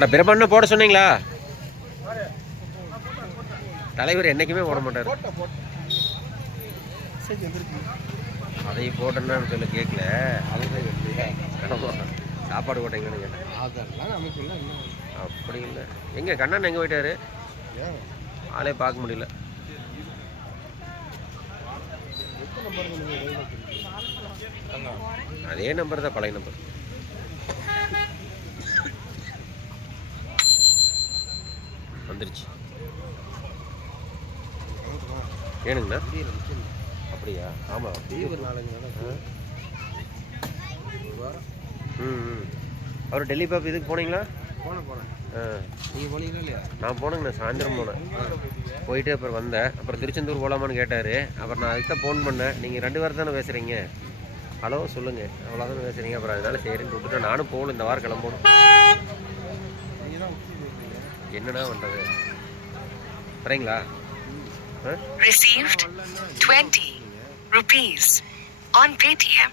அட பிரம்மண்ண போட சொன்னீங்களா? தலைவர் என்னைக்குமே போட மாட்டார். அதையும் போட்டேன்னு சொல்ல கேட்கல. சாப்பாடு போட்டீங்கன்னு கேட்டேன். அப்படி இல்லை. எங்கே கண்ணன் எங்கே போயிட்டாரு? ஆளே பார்க்க முடியல. அதே நம்பர் தான், பழைய நம்பர். வந்துருச்சு. ஏனுங்கண்ணா? அப்படியா? ஆமாம். அவர் டெல்லி பாப் இதுக்கு போனீங்களா? நீங்கள் போனீங்களா இல்லையா? நான் போனேங்கண்ணா, சாயந்தரம் போனேன். போயிட்டு அப்புறம் வந்தேன். அப்புறம் திருச்செந்தூர் போகலாமான்னு கேட்டார். அப்புறம் நான் அதுக்கு தான் ஃபோன் பண்ணேன். நீங்கள் 2 பேர் தானே பேசுகிறீங்க? ஹலோ சொல்லுங்கள், அவ்வளோதானே பேசுகிறீங்க. அப்புறம் அதனால சரின்னு விட்டுட்டு நானும் போகணும். இந்த வாரம் கிளம்பணும். என்னடா பண்ணுறது? வரீங்களா? Received 20 rupees on Paytm.